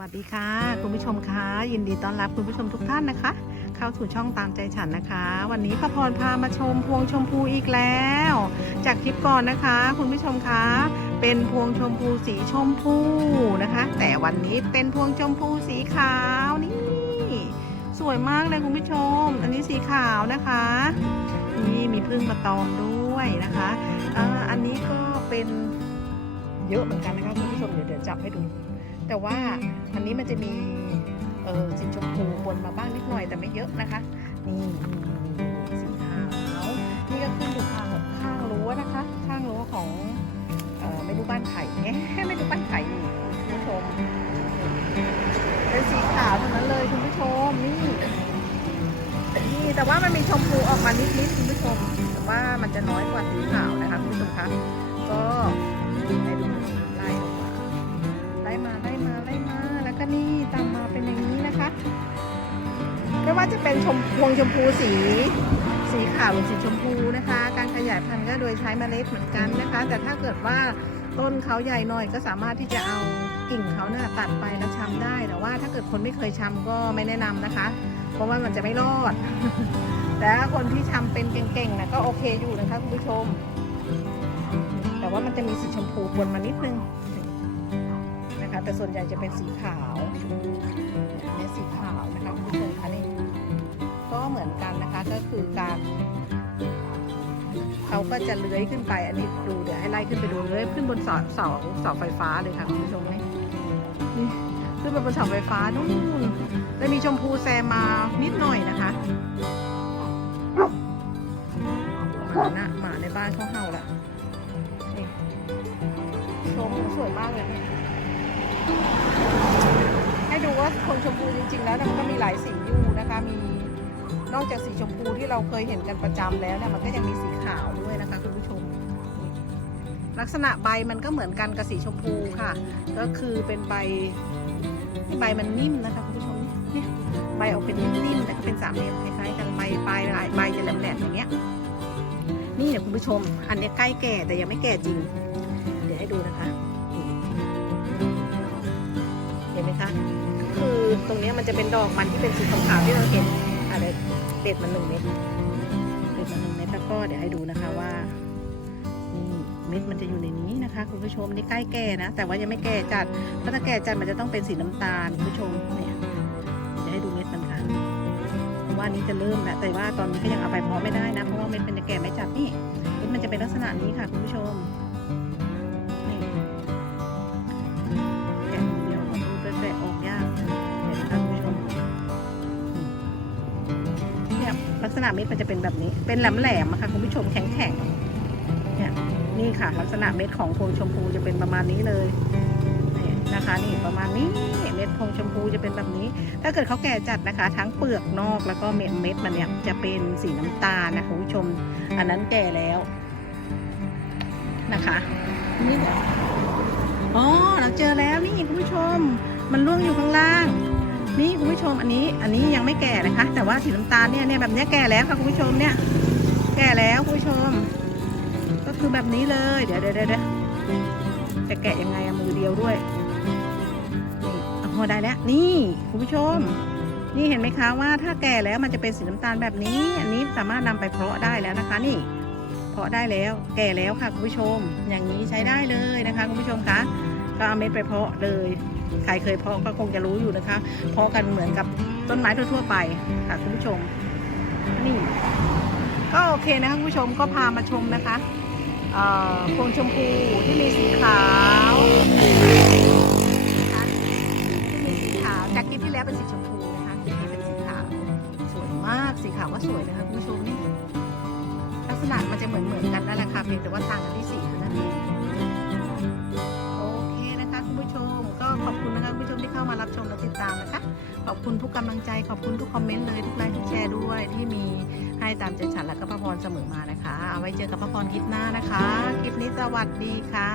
วัสดีค่ะ คุณผู้ชมคะยินดีต้อนรับคุณผู้ชมทุกท่านนะคะ เข้าสู่ช่องตามใจฉันนะคะ วันนี้พระพรพามาชมพวงชมพูอีกแล้ว จากคลิปก่อนนะคะ คุณผู้ชมคะเป็นพวงชมพูสีชมพูนะคะ แต่วันนี้เป็นพวงชมพูสีขาวนี่สวยมากเลยคุณผู้ชม อันนี้สีขาวนะคะนี่มีพึ่งมาตอมด้วยนะคะออันนี้ก็เป็นเยอะเหมือนกันนะคะคุณผู้ชมเดี๋ยวเดี๋ยวจับให้ดู แต่ว่าอันนี้มันจะมีเออสีชมพูปนมาบ้างนิดหน่อยแต่ไม่เยอะนะคะ นี่สีขาวนี่ก็ขึ้นอยู่ข้างข้างรั้วนะคะ ข้างรั้วของเออไม่รู้บ้านไข่เอ๊ะไม่รู้บ้านไข่นี่คุณผู้ชมเป็นสีขาวทั้งนั้นเลยคุณผู้ชมนี่นี่แต่ว่ามันมีชมพูออกมานิดๆคุณผู้ชมแต่ว่ามันจะน้อยกว่าสีขาวนะคะคุณผู้ชมคะก็ให้ดู จะเป็นชมพวงชมพูสี สีขาวหรือสีชมพูนะคะ การขยายพันธุ์ก็โดยใช้เมล็ดเหมือนกันนะคะ แต่ถ้าเกิดว่าต้นเขาใหญ่หน่อยก็สามารถที่จะเอากิ่งเขาเนี่ยตัดไปแล้วชำได้ แต่ว่าถ้าเกิดคนไม่เคยชำก็ไม่แนะนำนะคะ เพราะว่ามันจะไม่รอด แต่ถ้าคนที่ชำเป็นเก่งๆนะก็โอเคอยู่นะคะคุณผู้ชม แต่ว่ามันจะมีสีชมพูปนมานิดนึงนะคะ แต่ส่วนใหญ่จะเป็นสีขาวเนี่ยสีขาวนะคะคุณผู้ชมคะนี่ ก็เหมือนกันนะคะก็คือการเขาก็จะเลื้อยขึ้นไป อันนี้ดูเดี๋ยวให้ไล่ขึ้นไปดูเลื้อยขึ้นบนเสาเสาเสาไฟฟ้าเลยค่ะคุณผู้ชมนี่ขึ้นไปบนเสาไฟฟ้านู่นแล้วมีชมพูแซมมานิดหน่อยนะคะหมานะหมาในบ้านเขาเห่าละนี่ชมสวยมากเลยนี่ให้ดูว่าคนชมพูจริง ๆ แล้วมันก็มีหลายสีอยู่นะคะมี นอกจากสีชมพูที่เราเคยเห็นกันประจำแล้วเนี่ยมันก็ยังมีสีขาวด้วยนะคะคุณผู้ชม ลักษณะใบมันก็เหมือนกันกับสีชมพูค่ะ ก็คือเป็นใบที่ใบมันนิ่มนะคะคุณผู้ชมเนี่ยใบออกเป็นนิ่มๆแต่ก็เป็นสามเหลี่ยมคล้ายๆกันใบปลายใบจะแหลมๆอย่างเงี้ยนี่เนี่ยคุณผู้ชม อันนี้ใกล้แก่แต่ยังไม่แก่จริง เดี๋ยวให้ดูนะคะ เห็นไหมคะ คือตรงเนี้ยมันจะเป็นดอกมันที่เป็นสีขาวๆที่เราเห็นอะไร เด็ดมันหนึ่งเม็ดเด็ดมันหนึ่งเม็ดแล้วก็เดี๋ยวให้ดูนะคะว่านี่เม็ดมันจะอยู่ในนี้นะคะ คุณผู้ชมนี่ใกล้แก่นะ แต่ว่ายังไม่แก่จัดเพราะถ้าแก่จัดมันจะต้องเป็นสีน้ำตาลคุณผู้ชมเนี่ยจะให้ดูเม็ดมันค่ะเพราะว่านี้จะเริ่มแล้วแต่ว่าตอนนี้ก็ยังเอาไปเพาะไม่ได้นะเพราะว่าเม็ดมันจะแก่ไม่จัดนี่เม็ดมันจะเป็นลักษณะนี้ค่ะคุณผู้ชม ลักษณะเม็ดมันจะเป็นแบบนี้ เป็นแหลมๆอะค่ะคุณผู้ชมแข็งๆเนี่ยนี่ค่ะ ลักษณะเม็ดของพวงชมพูจะเป็นประมาณนี้เลยนี่นะคะนี่ประมาณนี้เม็ดพวงชมพูจะเป็นแบบนี้ ถ้าเกิดเขาแก่จัดนะคะ ทั้งเปลือกนอกแล้วก็เม็ดเม็ดมันเนี่ยจะเป็นสีน้ำตาลนะคุณผู้ชม อันนั้นแก่แล้วนะคะนี่อ๋อเราเจอแล้วนี่คุณผู้ชม มันร่วงอยู่ข้างล่าง ผู้ชมอันนี้อันนี้ยังไม่แก่นะคะ แต่ว่าสีน้ำตาลเนี่ยเนี่ยแบบนี้แก่แล้วค่ะคุณผู้ชมเนี่ย แก่แล้วคุณผู้ชม ก็คือแบบนี้เลยเดี๋ยวเดี๋ยวเดี๋ยวจะแกะยังไงอะมือเดียวด้วยนี่โอ้ได้แล้วนี่คุณผู้ชม นี่เห็นไหมคะว่าถ้าแก่แล้วมันจะเป็นสีน้ำตาลแบบนี้ อันนี้สามารถนำไปเพาะได้แล้วนะคะ นี่เพาะได้แล้วแก่แล้วค่ะคุณผู้ชม อย่างนี้ใช้ได้เลยนะคะคุณผู้ชมคะก็เอาเม็ดไปเพาะเลย ใครเคยเพาะก็คงจะรู้อยู่นะคะ เพาะกันเหมือนกับต้นไม้ทั่วๆไปค่ะคุณผู้ชม นี่ ก็โอเคนะคะคุณผู้ชมก็พามาชมนะคะเอ่อพวงชมพูที่มีสีขาวที่มีสีขาวจากคลิปที่แล้วเป็นสีชมพูนะคะคลิปนี้เป็นสีขาวสวยมากสีขาวก็สวยนะคะคุณผู้ชมนี่ลักษณะมันจะเหมือนเหมือนๆกันนั่นแหละค่ะเพียงแต่ว่าต่างกันที่สีเท่านั้นเอง อบคุณทุกกำลังใจ ขอบคุณทุกคอมเมนต์เลย ทุกไลค์ทุกแชร์ด้วย ที่มีให้ตามใจฉันและก็พระพรเสมอมานะคะ เอาไว้เจอกับพระพรคลิปหน้านะคะ คลิปนี้สวัสดีค่ะ